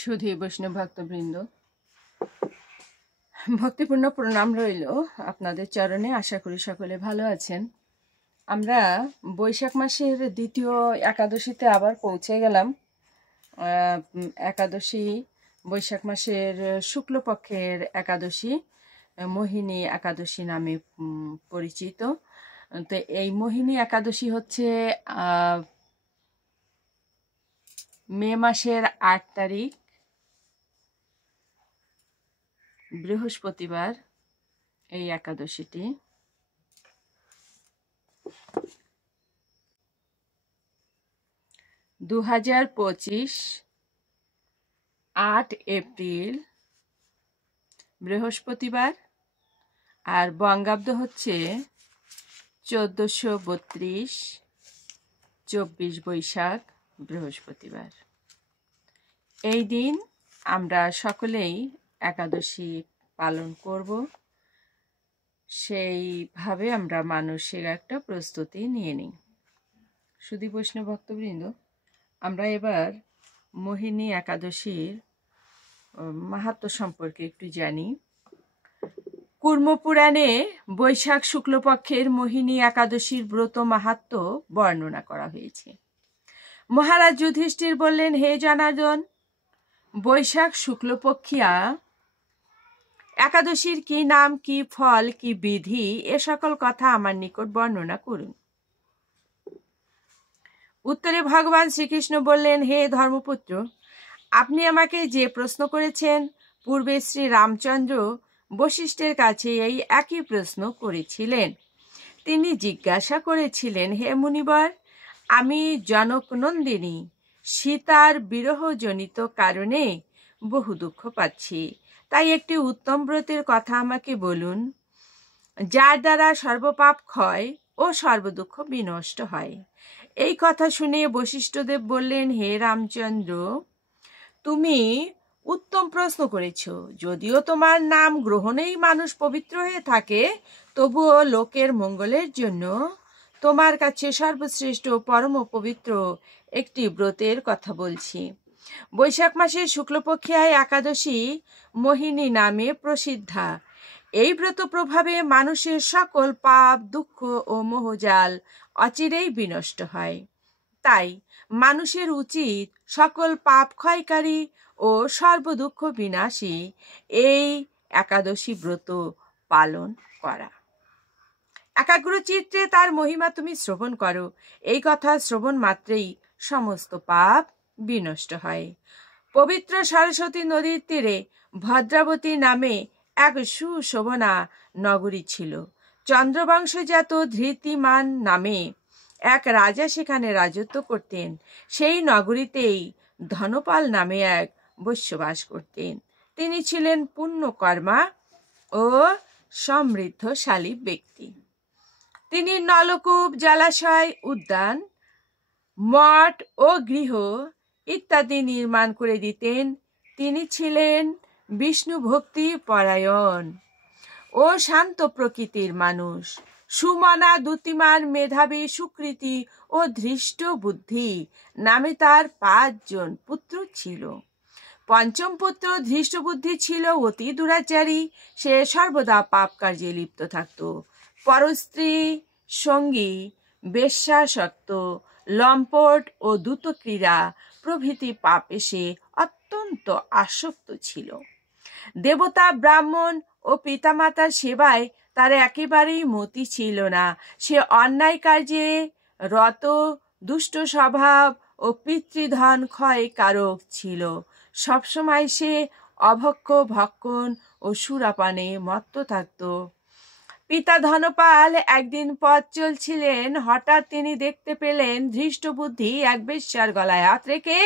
সুধী বৈষ্ণব ভক্তবৃন্দ, ভক্তিপূর্ণ প্রণাম রইল আপনাদের চরণে। আশা করি সকলে ভালো আছেন। আমরা বৈশাখ মাসের দ্বিতীয় একাদশীতে আবার পৌঁছে গেলাম। একাদশী বৈশাখ মাসের শুক্লপক্ষের একাদশী, মোহিনী একাদশী নামে পরিচিত। তো এই মোহিনী একাদশী হচ্ছে মে মাসের 8 তারিখ বৃহস্পতিবার এই একাদশীটি। দু 8 এপ্রিল বৃহস্পতিবার, আর বঙ্গাব্দ হচ্ছে 1432 24 বৈশাখ বৃহস্পতিবার। এই দিন আমরা সকলেই একাদশী পালন করব। সেইভাবে আমরা মানসিক একটা প্রস্তুতি নিয়ে নিই। সুধী বৈষ্ণব ভক্তবৃন্দ, আমরা এবার মোহিনী একাদশীর মাহাত্ম্য সম্পর্কে একটু জানি। কুর্মপুরাণে বৈশাখ শুক্লপক্ষের মোহিনী একাদশীর ব্রত মাহাত্ম্য বর্ণনা করা হয়েছে। মহারাজ যুধিষ্ঠির বললেন, হে জনার্দন, বৈশাখ শুক্লপক্ষিয়া একাদশীর কি নাম, কি ফল, কি বিধি, এ সকল কথা আমার নিকট বর্ণনা করুন। উত্তরে ভগবান শ্রীকৃষ্ণ বললেন, হে ধর্মপুত্র, আপনি আমাকে যে প্রশ্ন করেছেন, পূর্বে শ্রী রামচন্দ্র বশিষ্ঠের কাছে এই একই প্রশ্ন করেছিলেন। তিনি জিজ্ঞাসা করেছিলেন, হে মুনিবর, আমি জনকনন্দিনী সীতার বিরহজনিত কারণে বহু দুঃখ পাচ্ছি, তাই একটি উত্তম ব্রতের কথা আমাকে বলুন, যার দ্বারা সর্বপাপ ক্ষয় ও সর্বদুঃখ বিনষ্ট হয়। এই কথা শুনে বশিষ্ঠদেব বললেন, হে রামচন্দ্র, তুমি উত্তম প্রশ্ন করেছ। যদিও তোমার নাম গ্রহণেই মানুষ পবিত্র হয়ে থাকে, তবুও লোকের মঙ্গলের জন্য তোমার কাছে সর্বশ্রেষ্ঠ পরম পবিত্র একটি ব্রতের কথা বলছি। বৈশাখ মাসের শুক্লপক্ষিয়া একাদশী মোহিনী নামে প্রসিদ্ধা। এই ব্রত প্রভাবে মানুষের সকল পাপ, দুঃখ ও মোহজাল অচিরেই বিনষ্ট হয়। তাই মানুষের উচিত সকল পাপ ক্ষয়কারী ও সর্বদুঃখ বিনাশী এই একাদশী ব্রত পালন করা। একাগ্রচিত্তে তার মহিমা তুমি শ্রবণ করো। এই কথা শ্রবণ মাত্রেই সমস্ত পাপ বিনষ্ট হয়। পবিত্র সরস্বতী নদীর তীরে ভদ্রাবতী নামে এক সুশোভনা নগরী ছিল। চন্দ্রবংশজাত ধৃতিমান নামে এক রাজা সেখানে রাজত্ব করতেন। সেই নগরীতেই ধনপাল নামে এক বৈশ্য বাস করতেন। তিনি ছিলেন পুণ্যকর্মা ও সমৃদ্ধশালী ব্যক্তি। তিনি নলকূপ, জলাশয়, উদ্যান, মঠ ও গৃহ ইত্যাদি নির্মাণ করে দিতেন। তিনি ছিলেন বিষ্ণু ভক্তি পরায়ণ ও শান্ত প্রকৃতির মানুষ। সুমনা, দ্যুতিমান, মেধাবী, সুকৃতি ও ধৃষ্ট বুদ্ধি নামে তার 5 জন পুত্র ছিল। পঞ্চম পুত্র ধৃষ্টবুদ্ধি ছিল অতি দুরাচারী। সে সর্বদা পাপ কার্যে লিপ্ত থাকত। পরস্ত্রী, সঙ্গী, বেশ্যাসক্ত, লম্পট ও দ্রুতক্রীড়া প্রভৃতি পাপে সে অত্যন্ত আসক্ত ছিল। দেবতা, ব্রাহ্মণ ও পিতামাতার সেবায় তার একেবারেই মতি ছিল না। সে অন্যায় কার্যে রত, দুষ্ট স্বভাব ও পিতৃধন ক্ষয় কারক ছিল। সবসময় সে অভক্ষ, ভক্ষণ ও সুরাপানে মত্ত থাকত। পিতা ধনপাল একদিন পথ চলছিলেন। হঠাৎ তিনি দেখতে পেলেন ধৃষ্টবুদ্ধি এক বেশ্যার গলায় হাত রেখে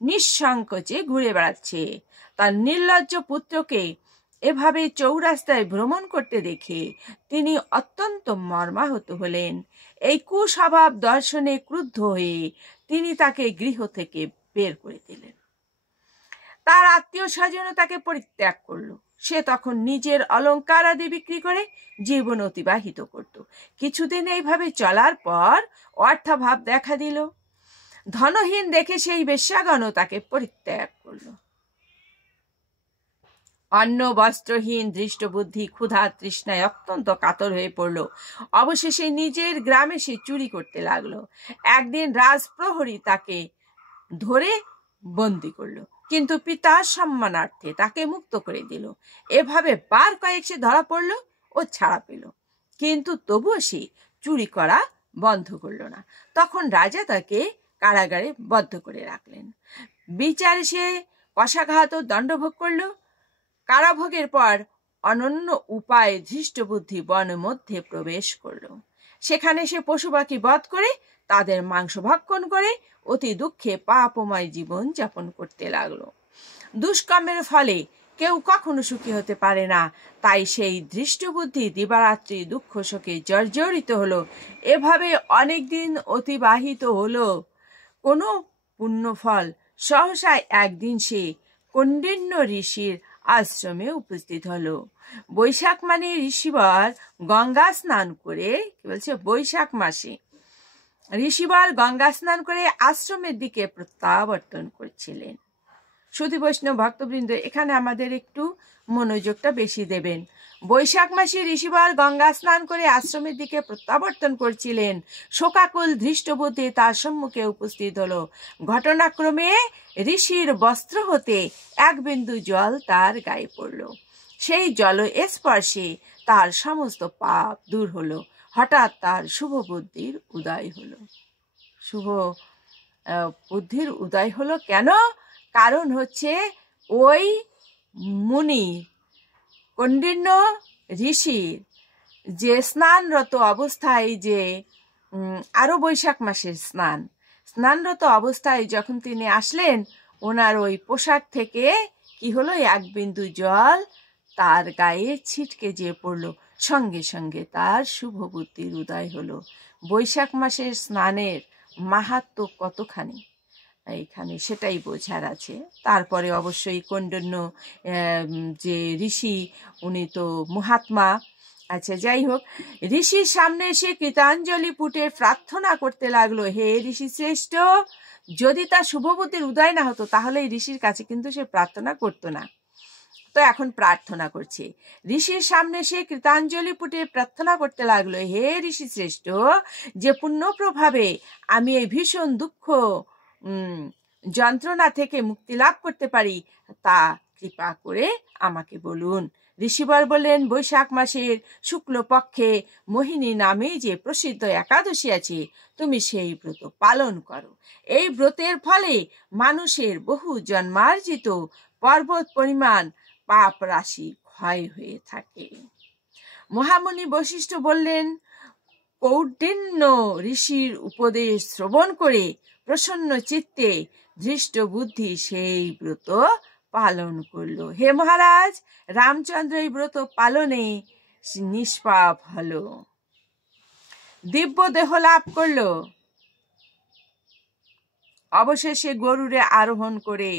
নিঃসংকোচে ঘুরে বেড়াচ্ছে। তার নির্লজ্জ পুত্রকে এভাবে চৌরাস্তায় ভ্রমণ করতে দেখে তিনি অত্যন্ত মর্মাহত হলেন। এই কুস্বভাব দর্শনে ক্রুদ্ধ হয়ে তিনি তাকে গৃহ থেকে বের করে দিলেন। তার আত্মীয় স্বজনও তাকে পরিত্যাগ করল। সে তখন নিজের অলংকার আদি বিক্রি করে জীবন অতিবাহিত করত। কিছুদিন এইভাবে চলার পর অর্থাভাব দেখা দিল। ধনহীন দেখে সেই বেশ্যাগণও তাকে পরিত্যাগ করল। অন্ন বস্ত্রহীন ধৃষ্টবুদ্ধি ক্ষুধা তৃষ্ণায় অত্যন্ত কাতর হয়ে পড়ল। অবশেষে নিজের গ্রামে সে চুরি করতে লাগলো। একদিন রাজপ্রহরী তাকে ধরে বন্দি করলো, কিন্তু পিতার সম্মানার্থে তাকে মুক্ত করে দিল। এভাবে বার কয়েক সে ধরা পড়ল ও ছাড়া পেল, কিন্তু তবুও সে চুরি করা বন্ধ করল না। তখন রাজা তাকে কারাগারে বদ্ধ করে রাখলেন। বিচারে সে কষাঘাত ও দণ্ডভোগ করল। কারাভোগের পর অনন্য উপায়ে ধৃষ্টবুদ্ধি বনের মধ্যে প্রবেশ করল। সেখানে সে পশু পাখি বধ করে তাদের মাংস ভক্ষণ করে অতি দুঃখে পাপময় জীবন যাপন করতে লাগলো। দুষ্কর্মের ফলে কেউ কখনো সুখী হতে পারে না, তাই সেই ধৃষ্টবুদ্ধি দিবারাত্রি দুঃখ শোকে জর্জরিত হলো। এভাবে অনেক দিন অতিবাহিত হলো। কোনো পুণ্যফল সহসা একদিন সে কৌণ্ডিন্য ঋষির আশ্রমে উপস্থিত হলো। বৈশাখ মানে ঋষিবর গঙ্গা স্নান করে, কি বলছে, বৈশাখ মাসে ঋষিবর গঙ্গা স্নান করে আশ্রমের দিকে প্রত্যাবর্তন করছিলেন। সুধী বৈষ্ণব ভক্তবৃন্দ, এখানে আমাদের একটু মনোযোগটা বেশি দেবেন। বৈশাখ মাসে ঋষিবর গঙ্গা স্নান করে আশ্রমের দিকে প্রত্যাবর্তন করছিলেন। শোকাকুল ধৃষ্টবুদ্ধি তার সম্মুখে উপস্থিত হলো। ঘটনাক্রমে ঋষির বস্ত্র হতে এক বিন্দু জল তার গায়ে পড়ল। সেই জল স্পর্শে তার সমস্ত পাপ দূর হলো। হঠাৎ তার শুভ বুদ্ধির উদয় হলো। শুভ বুদ্ধির উদয় হলো কেন? কারণ হচ্ছে ওই মুনি কৌণ্ডিন্য ঋষির যে স্নানরত অবস্থায়, যে আরো বৈশাখ মাসের স্নানরত অবস্থায় যখন তিনি আসলেন, ওনার ওই পোশাক থেকে কি হলো, এক বিন্দু জল তার গায়ে ছিটকে যেয়ে পড়লো। সঙ্গে সঙ্গে তার শুভ বুদ্ধির উদয় হলো। বৈশাখ মাসের স্নানের মাহাত্ম্য কতখানি এইখানে সেটাই বোঝার আছে। তারপরে অবশ্যই কৌণ্ডিন্য যে ঋষি, উনি তো মহাত্মা। আচ্ছা, যাই হোক, ঋষির সামনে এসে কৃতাঞ্জলি পুটে প্রার্থনা করতে লাগলো, হে ঋষি শ্রেষ্ঠ, যদি তার শুভবুদ্ধির উদয় না হতো তাহলে এই ঋষির কাছে কিন্তু সে প্রার্থনা করতো না। তো এখন প্রার্থনা করছে। ঋষির সামনে সে কৃতাঞ্জলি পুটে প্রার্থনা করতে লাগলো, হে ঋষি শ্রেষ্ঠ, যে পুণ্য প্রভাবে আমি এই ভীষণ দুঃখ যন্ত্রণা থেকে মুক্তি লাভ করতে পারি, তা কৃপা করে আমাকে বলুন। ঋষিবর বললেন, বৈশাখ মাসের শুক্লপক্ষে মোহিনী নামে যে প্রসিদ্ধ একাদশী আছে, তুমি সেই ব্রত পালন করো। এই ব্রতের ফলে মানুষের বহু জন্মার্জিত পর্বত পরিমাণ পাপ রাশি ক্ষয় হয়ে থাকে। মহামুনি বশিষ্ঠ বললেন, কৌণ্ডিন্য ঋষির উপদেশ শ্রবণ করে প্রসন্ন চিত্তে ধৃষ্ট বুদ্ধি সেই ব্রত পালন করলো। হে মহারাজ, রামচন্দ্র এই ব্রত পালনে নিষ্পাপ হলো, দিব্য দেহ লাভ করলো। অবশেষে গরুড়ে আরোহণ করে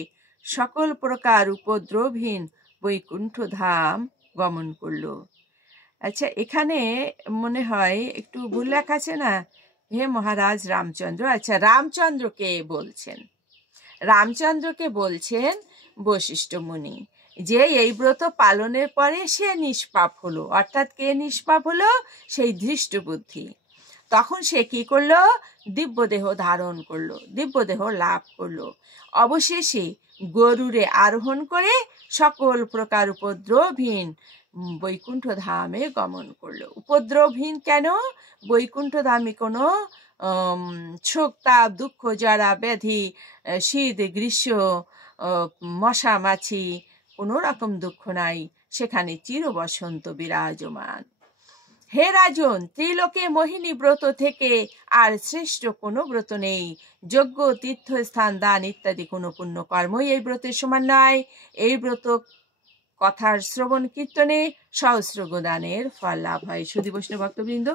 সকল প্রকার উপদ্রবহীন বৈকুণ্ঠ ধাম গমন করলো। আচ্ছা, এখানে মনে হয় একটু ভুল লেখা আছে না, হে মহারাজ রামচন্দ্র। আচ্ছা, রামচন্দ্রকে বলছেন বশিষ্ঠ মুনি, যে এই ব্রত পালনের পরে সে নিষ্পাপ হলো। অর্থাৎ কে নিষ্পাপ হলো? সেই ধৃষ্ট বুদ্ধি। তখন সে কি করলো? দিব্যদেহ ধারণ করলো, দিব্যদেহ লাভ করলো। অবশেষে গরুড়ে আরোহণ করে সকল প্রকার উপদ্রবহীন বৈকুণ্ঠ ধামে গমন করলো। উপদ্রবহীন কেন? বৈকুণ্ঠ ধামে কোনো শোক তাপ দুঃখ জরা ব্যাধি শীত গ্রীষ্ম মশা মাছি কোনো রকম দুঃখ নাই, সেখানে চির বসন্ত বিরাজমান। হে রাজন, ত্রিলোকে মোহিনী ব্রত থেকে আর শ্রেষ্ঠ কোনো ব্রত নেই। যজ্ঞ তীর্থস্থান দান ইত্যাদি কোনো পুণ্য কর্মই এই ব্রতের সমান নয়। এই ব্রত কথার শ্রবণ কীর্তনে সহস্র গোদানের ফল লাভ হয়। সুধী বৈষ্ণব ভক্তবৃন্দ,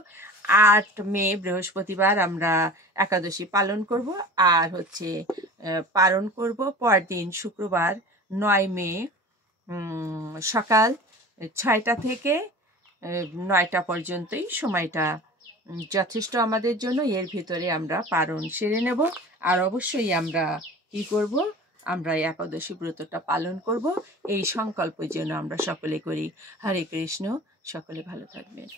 8 মে বৃহস্পতিবার আমরা একাদশী পালন করব, আর পালন করব পরদিন শুক্রবার 9 মে সকাল 6টা থেকে 9টা পর্যন্তই সময়টা যথেষ্ট আমাদের জন্য। এর ভিতরে আমরা পালন সেরে নেব। আর অবশ্যই আমরা কি করব? আমরা এই একাদশী ব্রতটা পালন করব, এই সংকল্প যেন আমরা সকলে করি। হরে কৃষ্ণ। সকলে ভালো থাকবেন।